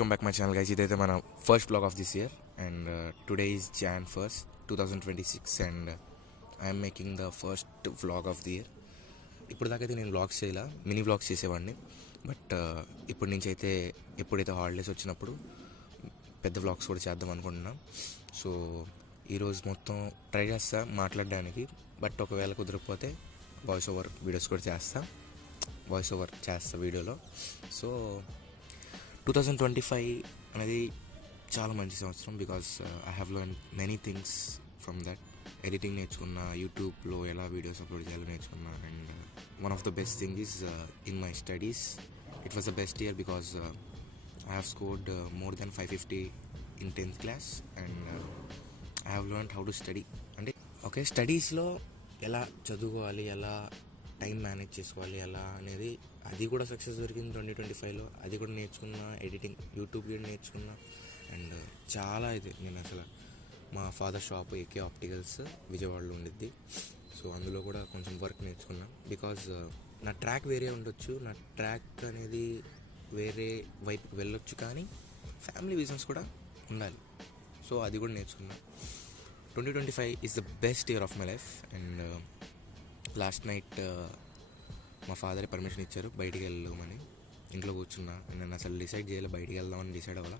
Welcome back my channel guys. ఇదైతే మన first vlog of this year and today is Jan 1st, 2026 and I'm making the first vlog of the year. ఇప్పుడు దాకైతే నేను vlogs చేయాల, mini vlogs చేసేవాడిని. But ఇప్పటి నుంచి అయితే ఎప్పుడైతే హాలిడేస్ వచ్చినప్పుడు పెద్ద వ్లాగ్స్ కూడా చేద్దాం అనుకుంటున్నాం. సో ఈరోజు మొత్తం ట్రై చేస్తా మాట్లాడడానికి. బట్ ఒకవేళ కుదరకపోతే వాయిస్ ఓవర్ వీడియోస్ కూడా చేస్తా వీడియోలో. సో 2025 అనేది చాలా మంచి సంవత్సరం because I have learn many things from that. Editing నేర్చుకున్నా, యూట్యూబ్లో ఎలా వీడియోస్ అప్లోడ్ చేయాలో నేర్చుకున్నా. And one of the best thing is in my studies. It was the best year because I have scored more than 550 in 10th class and I have learned how to study. అంటే okay, స్టడీస్లో ఎలా చదువుకోవాలి, ఎలా time manage చేసుకోవాలి ఎలా అనేది, అది కూడా సక్సెస్ దొరికింది 2025లో. అది కూడా నేర్చుకున్నా, ఎడిటింగ్ యూట్యూబ్ కూడా నేర్చుకున్నా. అండ్ చాలా అయితే నేను అసలు మా ఫాదర్ షాప్ ఏకే ఆప్టికల్స్ విజయవాడలో ఉండిద్ది. సో అందులో కూడా కొంచెం వర్క్ నేర్చుకున్నా. బికాజ్ నా ట్రాక్ వేరే ఉండొచ్చు, నా ట్రాక్ అనేది వేరే వైపుకి వెళ్ళొచ్చు, కానీ ఫ్యామిలీ బిజినెస్ కూడా ఉండాలి. సో అది కూడా నేర్చుకున్నా. 2025 is the best year of my life. And last night మా ఫాదరే పర్మిషన్ ఇచ్చారు బయటికి వెళ్ళమని. ఇంట్లో కూర్చున్నా, నేను అసలు డిసైడ్ చేయాలి, బయటికి వెళ్దామని డిసైడ్ అవ్వాలా.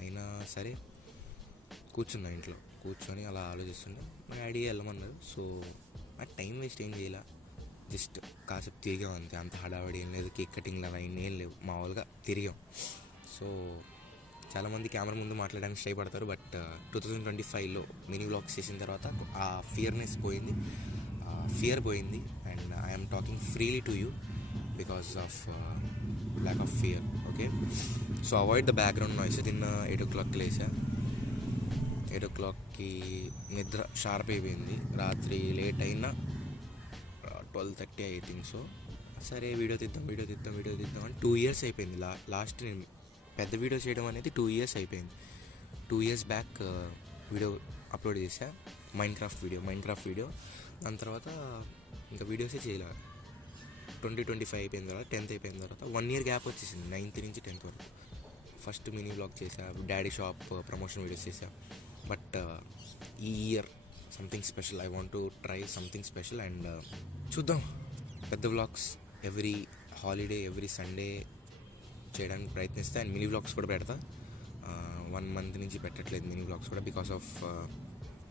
అయినా సరే కూర్చున్నా, ఇంట్లో కూర్చొని అలా ఆలోచిస్తున్నా. మా డాడీ వెళ్ళమన్నారు. సో ఆ టైం వేస్ట్ ఏం చేయాల, జస్ట్ కాసేపు తిరిగాం అంతే. అంత హడావడి ఏం లేదు, కేక్ కటింగ్లు అలా ఏం లేవు, మామూలుగా తిరిగాం. సో చాలామంది కెమెరా ముందు మాట్లాడడానికి ఇష్టపడతారు. బట్ 2025లో మినీ వ్లాగ్స్ చేసిన తర్వాత ఆ ఫియర్ పోయింది. And I'm talking freely to you because of lack of fear. Okay, so avoid the background noise. నిన్న 8 o'clock లేసా. 8 o'clockకి నిద్ర షార్ప్ అయిపోయింది. రాత్రి లేట్ అయినా 12:30 ఐ థింక్. సో సరే వీడియో తీద్దాం అని 2 years అయిపోయింది. లాస్ట్ నేను పెద్ద వీడియో చేయడం అనేది 2 years అయిపోయింది. 2 years బ్యాక్ వీడియో అప్లోడ్ చేశా, మైన్క్రాఫ్ట్ వీడియో. దాని తర్వాత ఇంకా వీడియోసే చేయలే. 2025 అయిపోయిన తర్వాత 10th అయిపోయిన తర్వాత 1 year గ్యాప్ వచ్చేసింది, 9th నుంచి 10th వరకు. ఫస్ట్ మినీ వ్లాగ్ చేశా, డాడీ షాప్ ప్రమోషన్ వీడియోస్ చేశా. బట్ ఈ year something special, I want to try something special. And చూద్దాం, పెద్ద vlogs every holiday, every Sunday చేయడానికి ప్రయత్నిస్తా. అండ్ మినీ వ్లాగ్స్ కూడా పెడతా. 1 month నుంచి పెట్టట్లేదు మినీ వ్లాగ్స్ కూడా బికాస్ ఆఫ్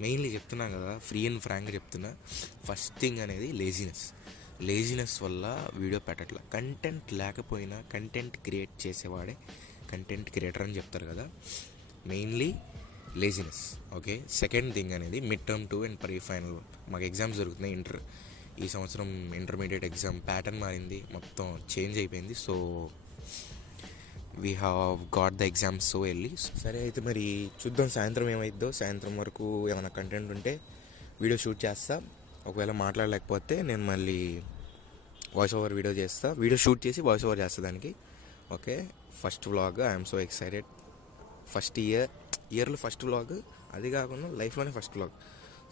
మెయిన్లీ చెప్తున్నా కదా, ఫ్రీ అండ్ ఫ్రాంక్గా చెప్తున్నా. ఫస్ట్ థింగ్ అనేది లేజినెస్ వల్ల వీడియో పెట్టట్లా. కంటెంట్ లేకపోయినా కంటెంట్ క్రియేట్ చేసేవాడే కంటెంట్ క్రియేటర్ అని చెప్తారు కదా, mainly laziness. Okay, second thing అనేది mid term 2 and pre final. మాకు ఎగ్జామ్స్ జరుగుతున్నాయి. ఈ సంవత్సరం ఇంటర్మీడియట్ ఎగ్జామ్ ప్యాటర్న్ మారింది, మొత్తం చేంజ్ అయిపోయింది. So we have got the exams so early. సరే అయితే మరి చూద్దాం సాయంత్రం ఏమైద్దో. సాయంత్రం వరకు ఏమైనా కంటెంట్ ఉంటే వీడియో షూట్ చేస్తా. ఒకవేళ మాట్లాడలేకపోతే నేను మళ్ళీ వాయిస్ ఓవర్ వీడియో చేస్తా, వీడియో షూట్ చేసి వాయిస్ ఓవర్ చేస్తా దానికి. Okay, first vlog, I'm so excited. First ఇయర్లో ఫస్ట్ వ్లాగ్, అది కాకుండా లైఫ్లోనే ఫస్ట్ వ్లాగ్.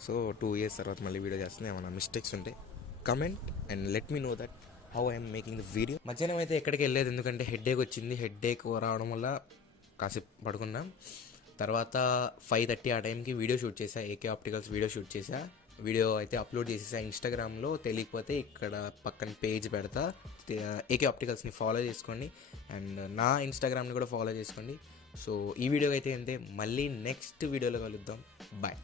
సో 2 years తర్వాత మళ్ళీ వీడియో చేస్తున్నా. ఏమైనా మిస్టేక్స్ ఉంటే comment and let me know that how I'm making the video. మధ్యాహ్నం అయితే ఎక్కడికి వెళ్ళలేదు, ఎందుకంటే హెడ్ఏక్ వచ్చింది. హెడ్ఏక్ రావడం వల్ల కాసేపు పడుకున్నాం. తర్వాత 5:30 ఆ టైంకి వీడియో షూట్ చేశా, ఏకే ఆప్టికల్స్ వీడియో షూట్ చేశా. వీడియో అయితే అప్లోడ్ చేసేసా ఇన్స్టాగ్రామ్లో. తెలియకపోతే ఇక్కడ పక్కన పేజ్ పెడతా, ఏకే ఆప్టికల్స్ని ఫాలో చేసుకోండి. అండ్ నా ఇన్స్టాగ్రామ్ని కూడా ఫాలో చేసుకోండి. సో ఈ వీడియోకి అయితే అంతే, మళ్ళీ నెక్స్ట్ వీడియోలో కలుద్దాం. బాయ్.